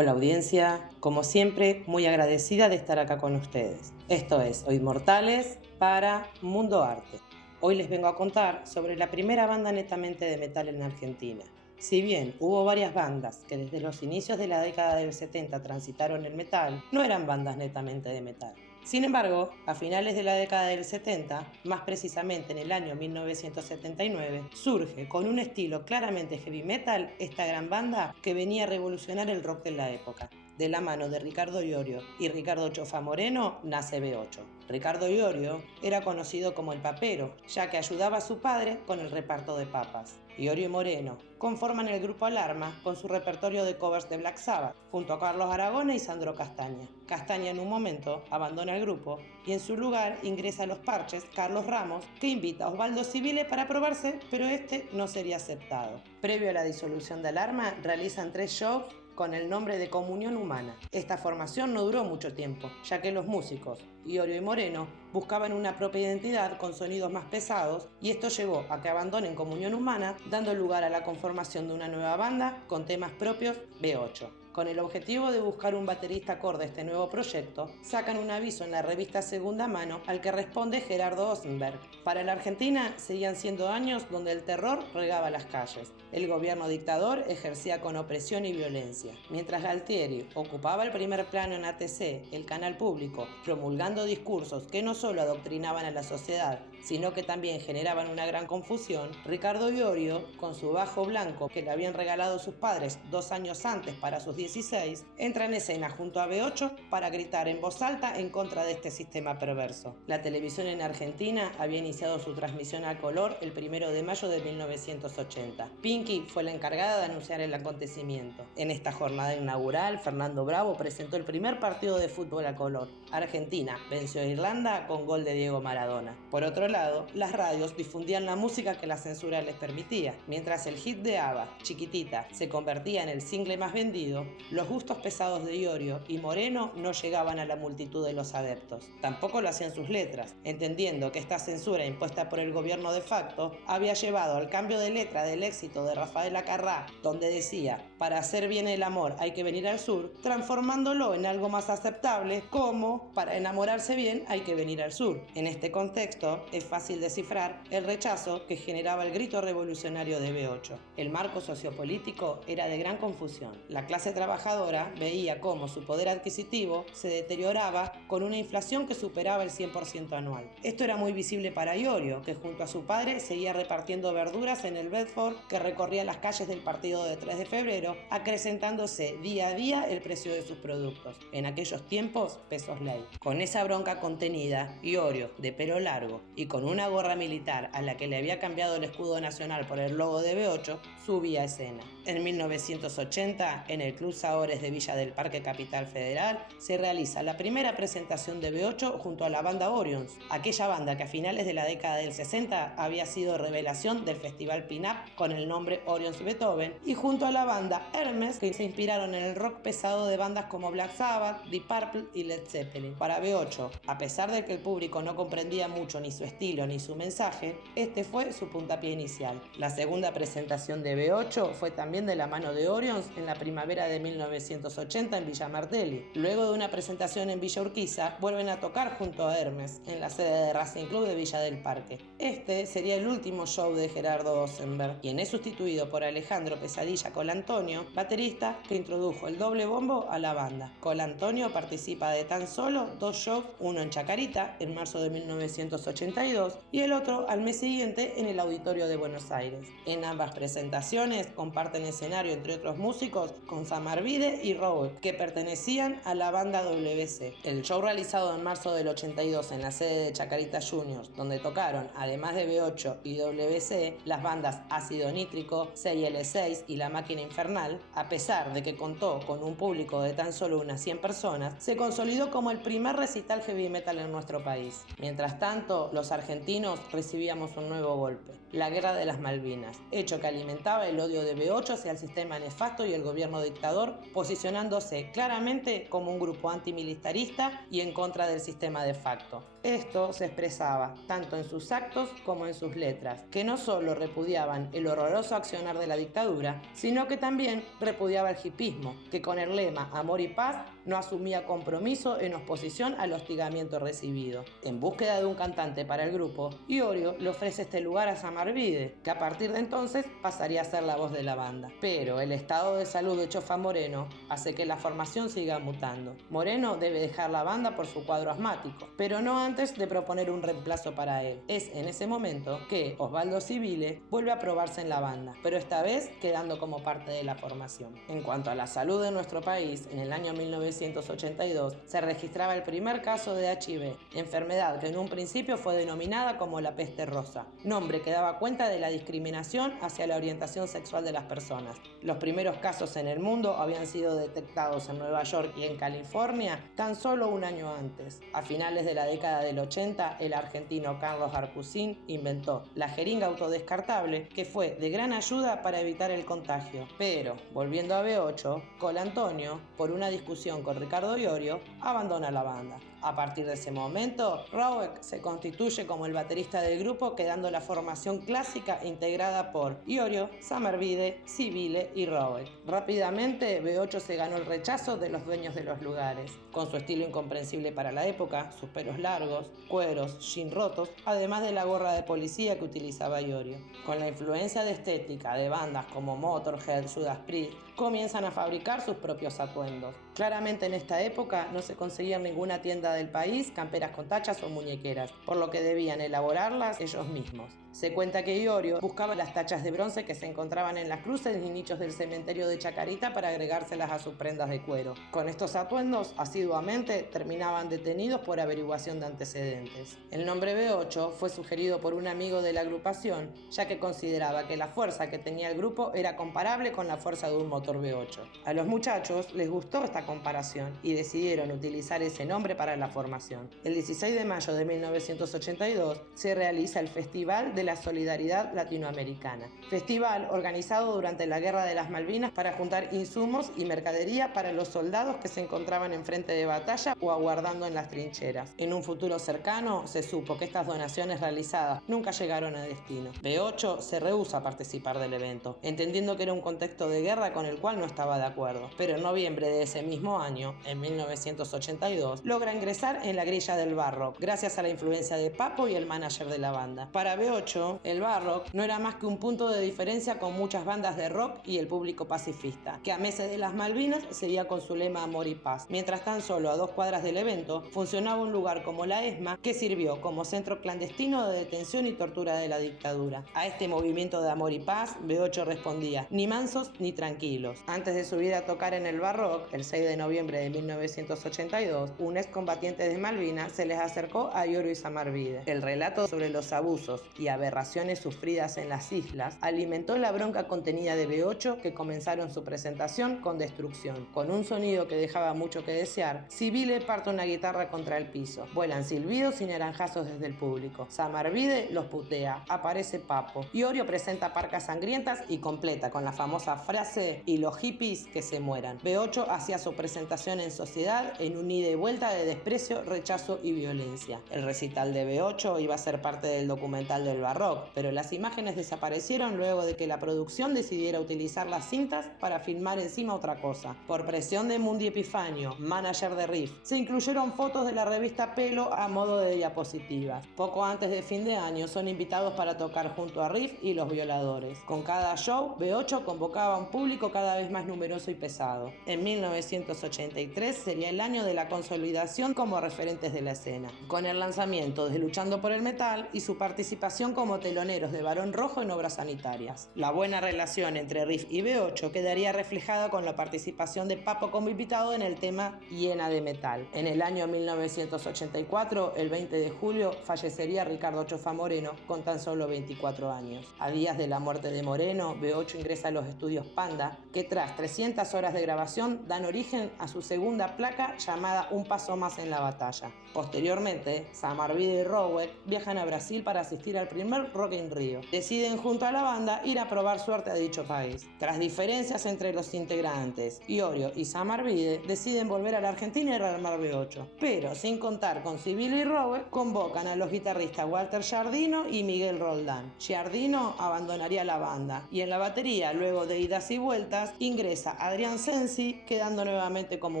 Hola audiencia, como siempre muy agradecida de estar acá con ustedes. Esto es Hoy Mortales para Mundo Arte. Hoy les vengo a contar sobre la primera banda netamente de metal en Argentina. Si bien hubo varias bandas que desde los inicios de la década del 70 transitaron el metal, no eran bandas netamente de metal. Sin embargo, a finales de la década del 70, más precisamente en el año 1979, surge con un estilo claramente heavy metal esta gran banda que venía a revolucionar el rock de la época. De la mano de Ricardo Iorio y Ricardo Chofa Moreno nace B8. Ricardo Iorio era conocido como el papero, ya que ayudaba a su padre con el reparto de papas. Iorio y Moreno conforman el grupo Alarma con su repertorio de covers de Black Sabbath, junto a Carlos Aragona y Sandro Castaña. Castaña en un momento abandona el grupo y en su lugar ingresa a Los Parches Carlos Ramos, que invita a Osvaldo Civile para probarse, pero este no sería aceptado. Previo a la disolución de Alarma, realizan 3 shows con el nombre de Comunión Humana. Esta formación no duró mucho tiempo, ya que los músicos, Iorio y Moreno, buscaban una propia identidad con sonidos más pesados y esto llevó a que abandonen Comunión Humana, dando lugar a la conformación de una nueva banda con temas propios, B8. Con el objetivo de buscar un baterista acorde a este nuevo proyecto, sacan un aviso en la revista Segunda Mano al que responde Gerardo Osenberg. Para la Argentina seguían siendo años donde el terror regaba las calles. El gobierno dictador ejercía con opresión y violencia. Mientras Galtieri ocupaba el primer plano en ATC, el canal público, promulgando discursos que no solo adoctrinaban a la sociedad, sino que también generaban una gran confusión, Ricardo Iorio, con su bajo blanco que le habían regalado sus padres 2 años antes para sus 16, entra en escena junto a B8 para gritar en voz alta en contra de este sistema perverso. La televisión en Argentina había iniciado su transmisión a color el 1 de mayo de 1980. Pinky fue la encargada de anunciar el acontecimiento. En esta jornada inaugural, Fernando Bravo presentó el primer partido de fútbol a color. Argentina venció a Irlanda con gol de Diego Maradona. Por otro lado, las radios difundían la música que la censura les permitía. Mientras el hit de ABBA, Chiquitita, se convertía en el single más vendido, los gustos pesados de Iorio y Moreno no llegaban a la multitud de los adeptos. Tampoco lo hacían sus letras, entendiendo que esta censura impuesta por el gobierno de facto había llevado al cambio de letra del éxito de Rafael Acarrá, donde decía "para hacer bien el amor hay que venir al sur", transformándolo en algo más aceptable como "para enamorarse bien hay que venir al sur". En este contexto es fácil descifrar el rechazo que generaba el grito revolucionario de B8. El marco sociopolítico era de gran confusión. La clase trabajadora veía cómo su poder adquisitivo se deterioraba con una inflación que superaba el 100% anual. Esto era muy visible para Iorio, que junto a su padre seguía repartiendo verduras en el Bedford que recorría las calles del partido de 3 de febrero, acrecentándose día a día el precio de sus productos. En aquellos tiempos, pesos ley. Con esa bronca contenida, Iorio, de pelo largo y con una gorra militar a la que le había cambiado el escudo nacional por el logo de B8, subía a escena. En 1980, en el Club Saores de Villa del Parque Capital Federal, se realiza la primera presentación de B8 junto a la banda Orions, aquella banda que a finales de la década del 60 había sido revelación del festival Pin-Up con el nombre Orions Beethoven, y junto a la banda Hermes, que se inspiraron en el rock pesado de bandas como Black Sabbath, Deep Purple y Led Zeppelin. Para B8, a pesar de que el público no comprendía mucho ni su estilo ni su mensaje, este fue su puntapié inicial. La segunda presentación de B8 fue también de la mano de Orions en la primavera de 1980 en Villa Martelli. Luego de una presentación en Villa Urquiza, vuelven a tocar junto a Hermes en la sede de Racing Club de Villa del Parque. Este sería el último show de Gerardo Osenberg, quien es sustituido por Alejandro Pesadilla Colantonio, baterista que introdujo el doble bombo a la banda. Colantonio participa de tan solo 2 shows, uno en Chacarita en marzo de 1982 y el otro al mes siguiente en el Auditorio de Buenos Aires. En ambas presentaciones comparten escenario entre otros músicos con Sam Arvide y Robert, que pertenecían a la banda WC. El show realizado en marzo del 82 en la sede de Chacarita Juniors, donde tocaron, además de B8 y WC, las bandas Ácido Nítrico, 6L6 y La Máquina Infernal, a pesar de que contó con un público de tan solo unas 100 personas, se consolidó como el primer recital heavy metal en nuestro país. Mientras tanto, los argentinos recibíamos un nuevo golpe. la Guerra de las Malvinas, hecho que alimentaba el odio de B8 hacia el sistema nefasto y el gobierno dictador, posicionándose claramente como un grupo antimilitarista y en contra del sistema de facto. Esto se expresaba tanto en sus actos como en sus letras, que no solo repudiaban el horroroso accionar de la dictadura, sino que también repudiaba el hipismo, que con el lema Amor y Paz no asumía compromiso en oposición al hostigamiento recibido. En búsqueda de un cantante para el grupo, Iorio le ofrece este lugar a Samarvide, que a partir de entonces pasaría a ser la voz de la banda. Pero el estado de salud de Chofa Moreno hace que la formación siga mutando. Moreno debe dejar la banda por su cuadro asmático, pero no antes de proponer un reemplazo para él. Es en ese momento que Osvaldo Civile vuelve a probarse en la banda, pero esta vez quedando como parte de la formación. En cuanto a la salud de nuestro país, en el año 1982 se registraba el primer caso de HIV, enfermedad que en un principio fue denominada como la peste rosa, nombre que daba cuenta de la discriminación hacia la orientación sexual de las personas. Los primeros casos en el mundo habían sido detectados en Nueva York y en California tan solo un año antes. A finales de la década del 80, el argentino Carlos Arcusín inventó la jeringa autodescartable, que fue de gran ayuda para evitar el contagio. Pero, volviendo a B8, Colantonio, por una discusión con Ricardo Iorio, abandona la banda. A partir de ese momento, Raubeck se constituye como el baterista del grupo, quedando la formación clásica integrada por Iorio, Samarvide, Civile y Raubeck. Rápidamente, B8 se ganó el rechazo de los dueños de los lugares, con su estilo incomprensible para la época, sus pelos largos, cueros, jeans rotos, además de la gorra de policía que utilizaba Iorio. Con la influencia de estética de bandas como Motorhead, Judas Priest, comienzan a fabricar sus propios atuendos. Claramente en esta época no se conseguía en ninguna tienda del país camperas con tachas o muñequeras, por lo que debían elaborarlas ellos mismos. Se cuenta que Iorio buscaba las tachas de bronce que se encontraban en las cruces y nichos del cementerio de Chacarita para agregárselas a sus prendas de cuero. Con estos atuendos, asiduamente, terminaban detenidos por averiguación de antecedentes. El nombre B8 fue sugerido por un amigo de la agrupación, ya que consideraba que la fuerza que tenía el grupo era comparable con la fuerza de un motor V8. A los muchachos les gustó esta comparación y decidieron utilizar ese nombre para la formación. El 16 de mayo de 1982 se realiza el Festival de la Solidaridad Latinoamericana, festival organizado durante la Guerra de las Malvinas para juntar insumos y mercadería para los soldados que se encontraban en frente de batalla o aguardando en las trincheras. En un futuro cercano se supo que estas donaciones realizadas nunca llegaron a destino. B8 se rehúsa a participar del evento, entendiendo que era un contexto de guerra con el cual no estaba de acuerdo, pero en noviembre de ese mismo año, en 1982, logra ingresar en la grilla del Barrock, gracias a la influencia de Papo y el manager de la banda. Para B8, el Barrock no era más que un punto de diferencia con muchas bandas de rock y el público pacifista, que a meses de las Malvinas seguía con su lema Amor y Paz, mientras tan solo a 2 cuadras del evento funcionaba un lugar como la ESMA, que sirvió como centro clandestino de detención y tortura de la dictadura. A este movimiento de Amor y Paz, B8 respondía: ni mansos ni tranquilos. Antes de subir a tocar en el Barrock, el 6 de noviembre de 1982, un excombatiente de Malvinas se les acercó a Iorio y Samarvide. El relato sobre los abusos y aberraciones sufridas en las islas alimentó la bronca contenida de B8, que comenzaron su presentación con destrucción. Con un sonido que dejaba mucho que desear, Civile parte una guitarra contra el piso. Vuelan silbidos y naranjazos desde el público. Samarvide los putea. Aparece Papo. Iorio presenta Parcas Sangrientas y completa con la famosa frase: y los hippies que se mueran. B8 hacía su presentación en sociedad en un ida y vuelta de desprecio, rechazo y violencia. El recital de B8 iba a ser parte del documental del Barrock, pero las imágenes desaparecieron luego de que la producción decidiera utilizar las cintas para filmar encima otra cosa. Por presión de Mundi Epifanio, manager de Riff, se incluyeron fotos de la revista Pelo a modo de diapositivas. Poco antes de fin de año son invitados para tocar junto a Riff y Los Violadores. Con cada show, B8 convocaba a un público cada vez más numeroso y pesado. En 1983 sería el año de la consolidación como referentes de la escena, con el lanzamiento de Luchando por el Metal y su participación como teloneros de Barón Rojo en obras sanitarias. La buena relación entre Riff y B8 quedaría reflejada con la participación de Papo como invitado en el tema Hiena de Metal. En el año 1984, el 20 de julio, fallecería Ricardo Chofa Moreno con tan solo 24 años. A días de la muerte de Moreno, B8 ingresa a los estudios Panda que tras 300 horas de grabación dan origen a su segunda placa llamada Un Paso Más en la Batalla. Posteriormente, Sam Arvide y Roweck viajan a Brasil para asistir al primer Rock in Rio. Deciden junto a la banda ir a probar suerte a dicho país. Tras diferencias entre los integrantes, Iorio y Sam Arvide deciden volver a la Argentina y rearmar B8. Pero sin contar con Sibilo y Roweck, convocan a los guitarristas Walter Giardino y Miguel Roldán. Giardino abandonaría la banda y en la batería, luego de idas y vueltas, ingresa Adrián Censi, quedando nuevamente como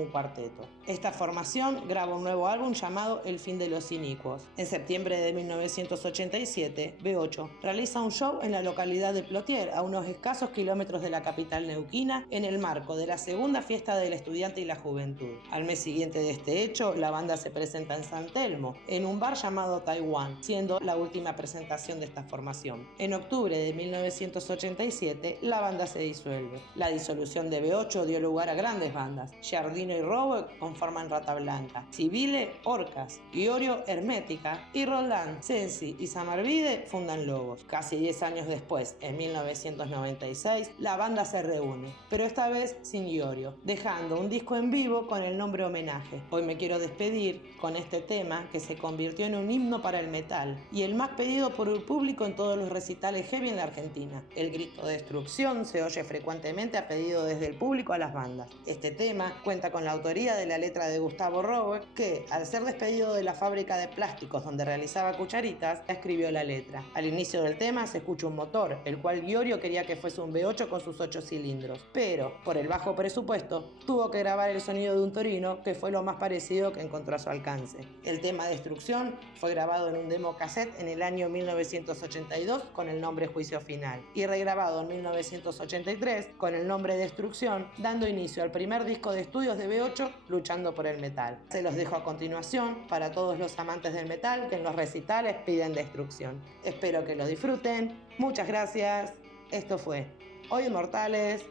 un cuarteto. Esta formación graba un nuevo álbum llamado El Fin de los Inicuos. En septiembre de 1987, B8 realiza un show en la localidad de Plotier, a unos escasos kilómetros de la capital neuquina, en el marco de la segunda fiesta del estudiante y la juventud. Al mes siguiente de este hecho, la banda se presenta en San Telmo, en un bar llamado Taiwán, siendo la última presentación de esta formación. En octubre de 1987, la banda se disuelve. La disolución de B8 dio lugar a grandes bandas. Giardino y Roweck conforman Rata Blanca, Civile, Orcas, Iorio, Hermética, y Roldán, Censi y Sam Arvide fundan Lobos. Casi 10 años después, en 1996, la banda se reúne, pero esta vez sin Iorio, dejando un disco en vivo con el nombre Homenaje. Hoy me quiero despedir con este tema que se convirtió en un himno para el metal y el más pedido por el público en todos los recitales heavy en la Argentina. El grito de destrucción se oye frecuentemente a pedido desde el público a las bandas. Este tema cuenta con la autoría de la letra de Gustavo Roweck, que, al ser despedido de la fábrica de plásticos donde realizaba cucharitas, escribió la letra. Al inicio del tema se escucha un motor, el cual Iorio quería que fuese un V8 con sus 8 cilindros, pero por el bajo presupuesto tuvo que grabar el sonido de un Torino, que fue lo más parecido que encontró a su alcance. El tema Destrucción fue grabado en un demo cassette en el año 1982 con el nombre Juicio Final y regrabado en 1983 con el nombre Destrucción, dando inicio al primer disco de estudios de B8, Luchando por el Metal. Se los dejo a continuación para todos los amantes del metal que en los recitales piden destrucción. Espero que lo disfruten. Muchas gracias. Esto fue Hoy Inmortales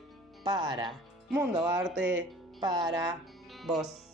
para Mundo Arte, para vos.